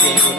Thank you.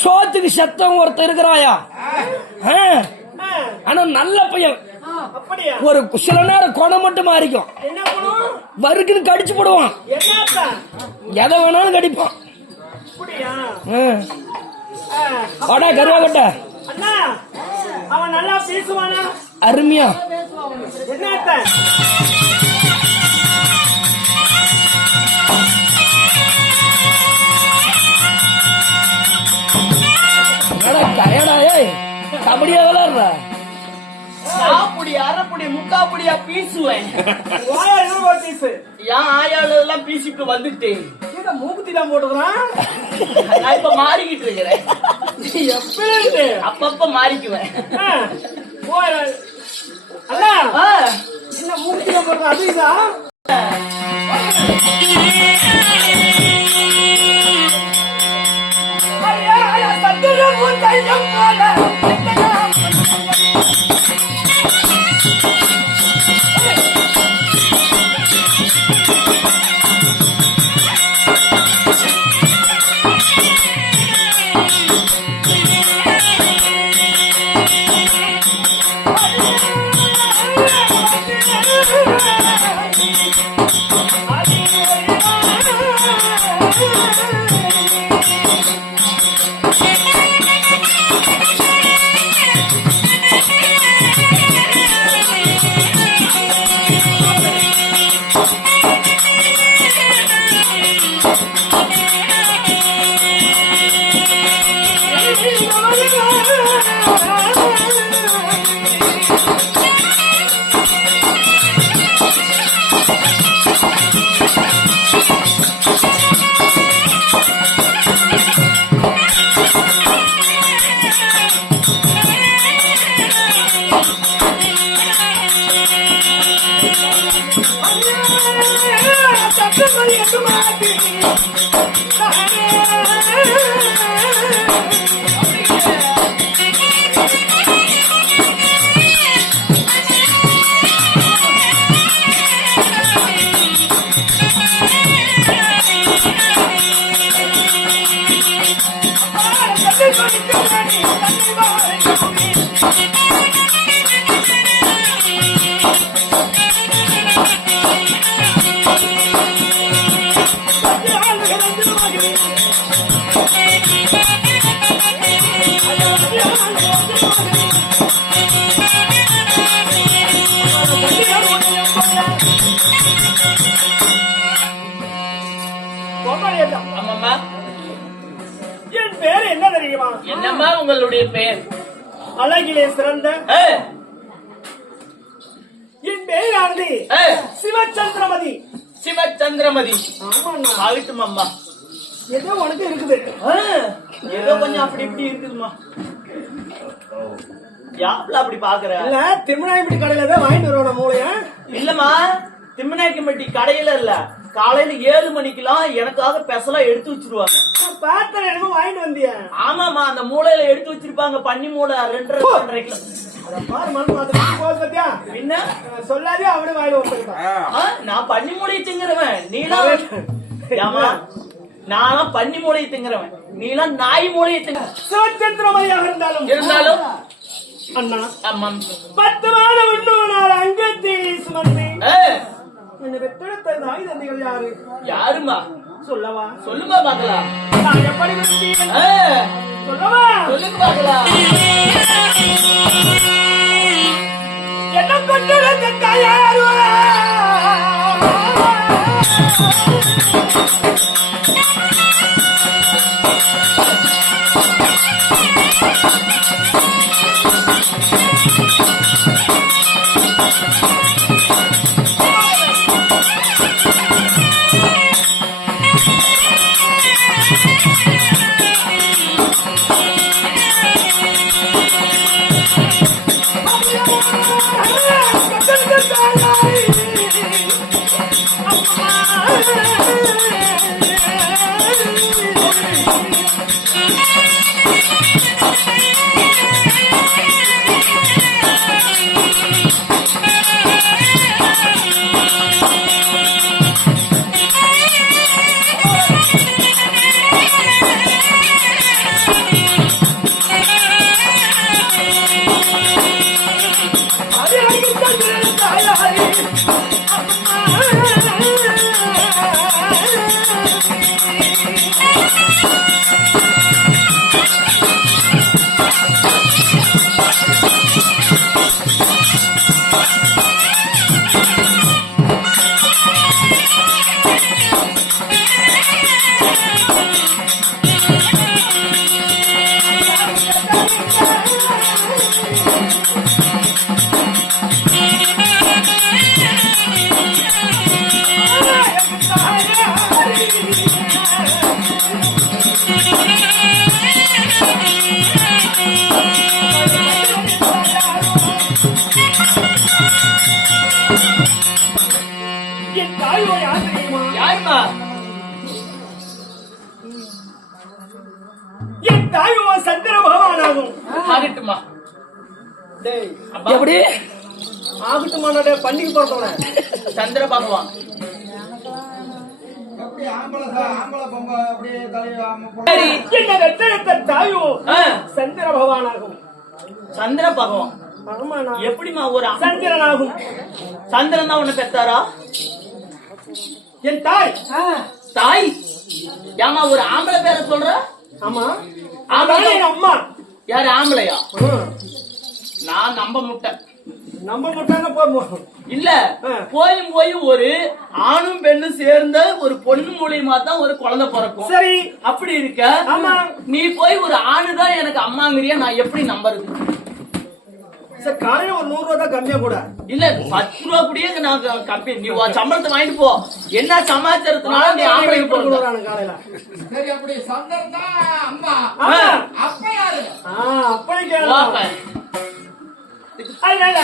சோத்துக்கு சத்தம் ஒருத்தர் இருக்கிறாயா? ஆனா நல்ல பையன். ஒரு சில நேரம் கொடை மட்டும் மாறிக்கும். வறுக்குன்னு கடிச்சு போடுவான். எதை வேணாலும் கடிப்பான். கருவாகட்ட அவன் நல்லா பேசுவானா? அருமையா. கபடியா விளையாடுற? சாப்புடி அரைப்புடி முக்காப்புடியா பீசுவேன். ஏன் ஆயாளு எல்லாம் பீசிட்டு வந்துட்டேன். மூக்குத்தி தான் போட்டுக்கிறான். நான் இப்ப மாறிக்கிட்டு இருக்கிறேன். அப்பப்ப மாறிக்குவேன். அண்ணா என்ன மூக்குத்தி தான் போடுற? அதுதான் என் பேர் என்ன தெரியுமா? என்னம்மா உங்களுடைய பெயர்? அழகிலே சிறந்த என் பெயரானது சிவச்சந்திரமதி. சிவச்சந்திரமதி. ஆகட்டும் அம்மா. ஏதோ உனக்கு இருக்குது. ஏதோ கொஞ்சம் அப்படி இப்படி இருக்குதுமா. யாப்ல அப்படி பாக்குற? இல்ல திம்மநாயக்கம்பட்டி கடையில தான் வாங்கிட்டு வருவோம் மூளைய. இல்லம்மா திம்மநாயக்கம்பட்டி கடையில இல்ல, காலையில 7 மணிக்கெல்லாம் எனக்காக பெசலா எடுத்து வச்சிருவாங்க. பாத்திர எனக்கு வாங்கிட்டு வந்தியா? ஆமாமா, அந்த மூளையில எடுத்து வச்சிருப்பாங்க. பன்னி மூளை 2.5 கிலோ. என்ன சொல்லாதே அவனே வாயில வச்சிருக்கான். நான் பன்னி மூளையை திங்குறவன். நீலாம் நானும் பன்னி மூளையை திங்குறவன். நீலாம் நாய் மூளையை திங்க. சிவச்சந்திரமதியாக இருந்தாலும் அண்ணா 10 மாதம் இன்னும் நான் அங்கத்தை சுமந்து என்னை பெற்றெடுத்த தாய் தந்தைகள் யாரு? யாருமா சொல்லவா? சொல்லுமா பாக்கலாம். நான் எப்படி விரும்பினேன்? சொல்லவா? சொல்லுங்க பாக்கலாம். என்ன பெற்றெடுத்த தாயாரு? யாருமா? என் தாயோ சந்திர பகவானாகும். ஆகட்டுமா. டேய் எப்படி ஆகட்டுமானே பண்டிகை போறதோட சந்திர பகவான். சரி, என்ன வெற்றெடுத்த தாயோ சந்திர பகவானாகும். சந்திர பகவான் ஆமாண்ணா. எப்படிமா ஒரு சந்திரனாகும். சந்திரன் தான் உன்னை பெத்தாரா? என் தாய் தாய் ஏமா ஒரு ஆம்பளை பேரை சொல்ற? ஆமா ஆம்பளை என் அம்மா. யாரு ஆம்பளையா? நான் நம்ப முட்டேன். நம்ம மட்டும் போய் இல்ல போய் ஒரு ஆணும் பெண்ணும் சேர்ந்த ஒரு பொண்ணு மூலியமா தான் ஒரு குழந்தை பிறக்கும். சரி அப்படி இருக்க ஆமா. நீ போய் ஒரு ஆணுதான் எனக்கு அம்மாங்கிறியா? நான் எப்படி நம்புறது? சார் காலையில ஒரு 100 ரூபா தான் கம்மியா கூட இல்ல 10 ரூபா கூடயே நான் கம்பி. நீ சம்பளத்தை வாங்கிட்டு போ. என்ன சமாச்சாரத்தினால நீ ஆம்பளைக்கு போறாங்க காலையில? சரி, அப்படி சந்தர் தான் அம்மா. அப்ப யாரு? அப்படி கேளு. அதனால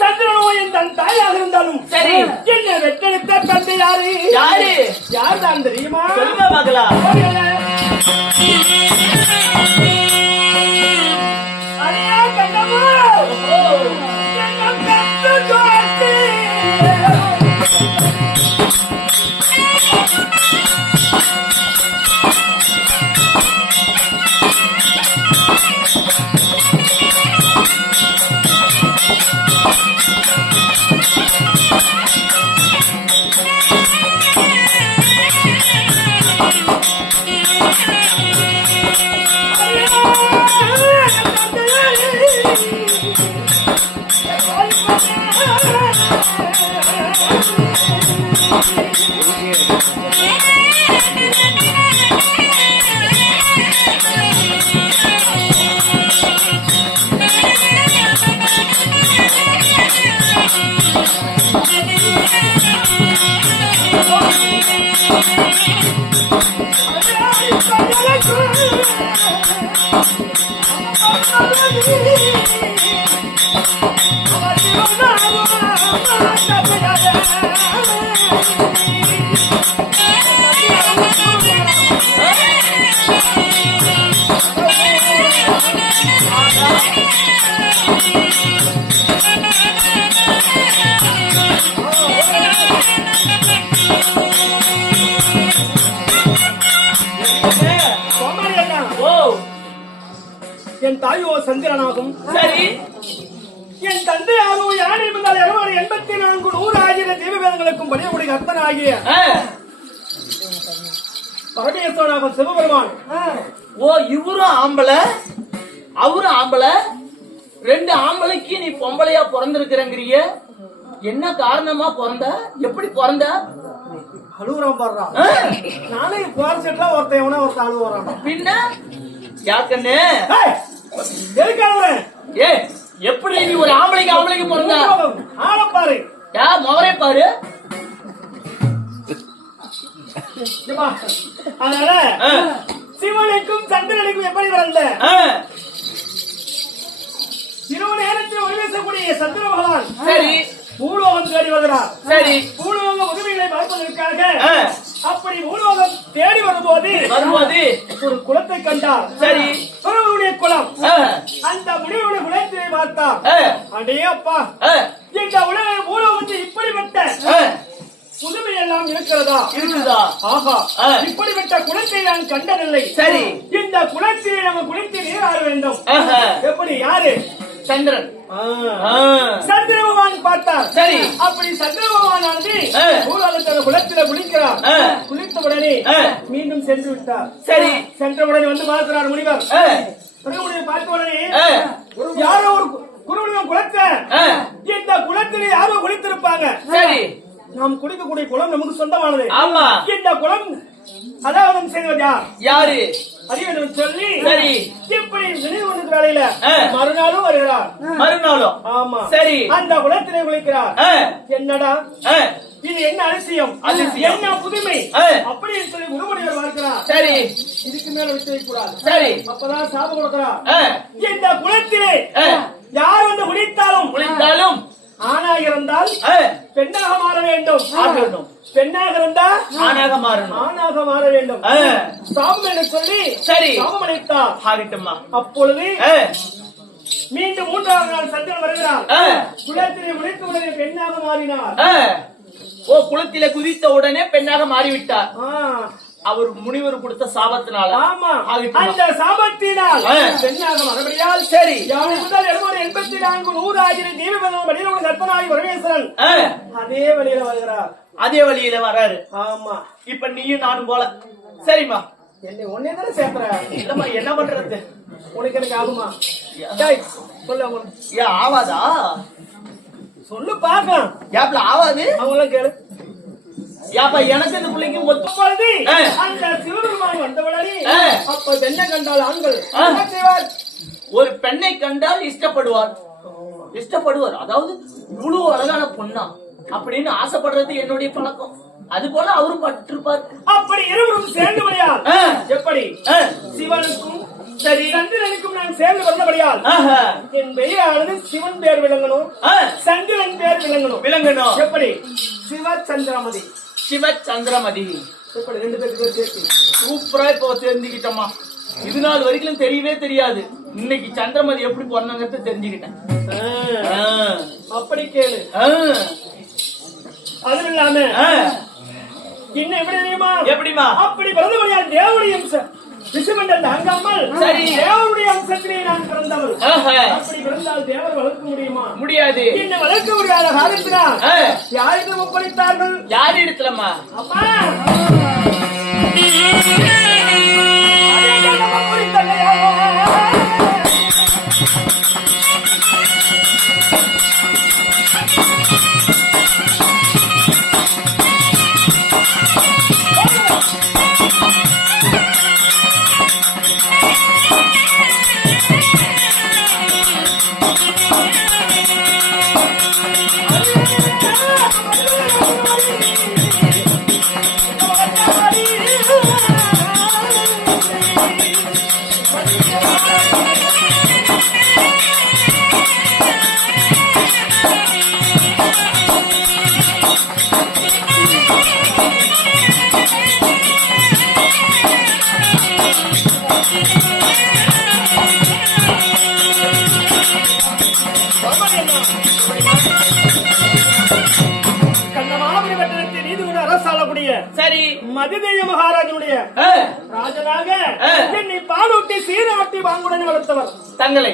சந்திரனோ என் தன் தாயாக இருந்தாலும் சரி, என்ன வெற்றெடுத்த தந்தை யாரு? யாரு? யார் தான் தெரியுமா? சொல்லுங்க பாக்கலாம். அரியா கண்ணம்மா என்ன பெற்று ஜோதி. என் தாயோ சந்திரனாகும். சரி, என் தந்தையாகவும் யானை இருந்தால் 84 100,000 தெய்வ வேதங்களுக்கும் பணியக்கூடிய கர்த்தனாகிய பரமேஸ்வரனாக சிவபெருமான். ஓ இவரும் ஆம்பளை அவரும் ஆம்பளை, 2 ஆம்பளைக்கு நீ பொம்பளையா பிறந்திருக்கிறங்கிறிய. என்ன காரணமா பிறந்த? எப்படி பிறந்த? அழுகுறான் பாடுறான். நானே குவாரிச்சா ஒருத்தன் எவனா ஒருத்தன் அழுகுறான். பின்ன யாக்கண்ணே எதுக்காக ஏ எப்படி நீ ஒரு ஆம்பளைக்கு பிறந்த? ஆள பாரு, யா முகரே பாரு. அதனால சிவனுக்கும் சந்திரனுக்கும் எப்படி வளர்ந்த இரவு நேரத்தில் ஒளிவீசக்கூடிய சந்திர பகவான் சரி பூலோகம் தேடி வருகிறார். சரி பூலோக முதுமைகளை பார்ப்பதற்காக அப்படி பூலோகம் தேடி வரும்போது ஒரு குளத்தை கண்டார். சரி முனிவருடைய குளம். அந்த முனிவருடைய குளத்தை பார்த்தார். அடே அப்பா, இந்த உலக பூலோகத்தில் இப்படிப்பட்ட புதுமை எல்லாம் இருக்கிறதா? இருக்குதா? ஆஹா, இப்படிப்பட்ட குளத்தை நான் கண்டதில்லை. சரி இந்த குளத்தில் நம்ம குளித்து நீராட வேண்டும். எப்படி? யாரு? சந்திரன். சந்திர பகவான் பார்த்தார். சரி அப்படி சந்திர பகவானானது பூலோகத்தில் குளத்தில் குளிக்கிறார். குளித்த உடனே மீண்டும் சென்று விட்டார். சரி சென்ற உடனே வந்து பார்க்கிறார் முனிவர். பார்த்த உடனே யாரோ ஒரு குருவின் குளத்தை, இந்த குளத்திலே யாரோ குளித்திருப்பாங்க. சரி நாம் குளிக்கக்கூடிய குளம் நமக்கு சொந்தமானது. ஆமா. இந்த குளம் அதாவது செய்வது யாரு? அறிவு சொல்லி சரி இப்படி நினைவு கொண்டு வேலையில மறுநாளும் வருகிறார். மறுநாளும் ஆமா. சரி அந்த குளத்திலே குளிக்கிறார். என்னடா இது? என்ன அதிசயம், என்ன புதுமை அப்படின்னு சொல்லி குருமுனிவர் பார்க்கிறார். சரி இதுக்கு மேல விட்டு கூடாது. சரி அப்பதான் சாபம் கொடுக்கிறார். இந்த குளத்திலே யார் வந்து குளித்தாலும் ஆணாக இருந்தால் பெண்ணாக மாற வேண்டும். பெண்ணாக இருந்தால் ஆணாக மாறணும். ஆணாக மாற வேண்டும். சாபம் என சொல்லி சரி சாபம் அளித்தார். ஆகட்டும்மா. அப்பொழுது மீண்டும் 3வது நாள் சந்திரன் வருகிறார். குளத்திலே குளித்த உடனே பெண்ணாக மாறினார். ஓ குளத்திலே குதித்த உடனே பெண்ணாக மாறிவிட்டார். அவர் முனிவர் கொடுத்த சாபத்தினால. ஆமா, அந்த சாபத்தினால் பெண்ணாக மறுபடியால் சரி யானை முதல் 84 100,000 தெய்வ வழியில கற்பனாகி பரமேஸ்வரன் அதே வழியில வருகிறார். அதே வழியில வர்றாரு. ஆமா. இப்ப நீயும் நானும் போல. சரிம்மா, என்னை ஒன்னே தானே சேர்த்துற. இல்லம்மா என்ன பண்றது? உனக்கு எனக்கு ஆகுமா? சொல்ல ஏன் ஆவாதா? சொல்லு பாக்கலாம். ஏப்ல ஆவாது. அவங்களும் கேளு. யாப்பா எனக்கு இந்த பிள்ளைக்கு ஒத்துப்பொழுது அந்த சிவபெருமான் வந்தவுடனே அப்ப பெண்ணை கண்டால் ஆண்கள் ஒரு பெண்ணை கண்டால் இஷ்டப்படுவார். அதாவது இவ்வளவு அழகான பொண்ணா அப்படின்னு ஆசைப்படுறது என்னுடைய பழக்கம். அது போல அவரும் பட்டிருப்பார். அப்படி இருவரும் சேர்ந்தபடியால் எப்படி சிவனுக்கும் சரி சந்திரனுக்கும் நான் சேர்ந்து வந்தபடியால் என் பெயரானது சிவன் பேர் விளங்கணும், சந்திரன் பேர் விளங்கணும். எப்படி? சிவச்சந்திரமதி. சிவச்சந்திரமதி. எப்படி? 2 பேருக்கு சேர்த்து சூப்பரா இப்ப தெரிஞ்சுக்கிட்டோமா. இது நாள் வரைக்கும் தெரியவே தெரியாது. இன்னைக்கு சந்திரமதி எப்படி பிறந்தாங்கிறது தெரிஞ்சுக்கிட்டேன். அப்படி கேளு. அது இல்லாம இன்னும் எப்படி தெரியுமா? எப்படிமா? அப்படி பிறந்தபடியால் தேவனுடைய அம்சம் விசுமண்டல் அங்காமல் சரி தேவனுடைய அம்சத்திலே நான் பிறந்தவர். அப்படி பிறந்தால் தேவர் வளர்க்க முடியுமா? முடியாது. என்ன வளர்க்க முடியாத காரணத்தினால் யாருக்கு ஒப்படைத்தார்கள்? யார் இடத்துலம்மா? அப்பா சரி மதிதேய மகாராஜனுடைய ராஜனாக என்னை பாலூட்டி சீராட்டி வாங்குடன் வளர்த்தவர் தங்களை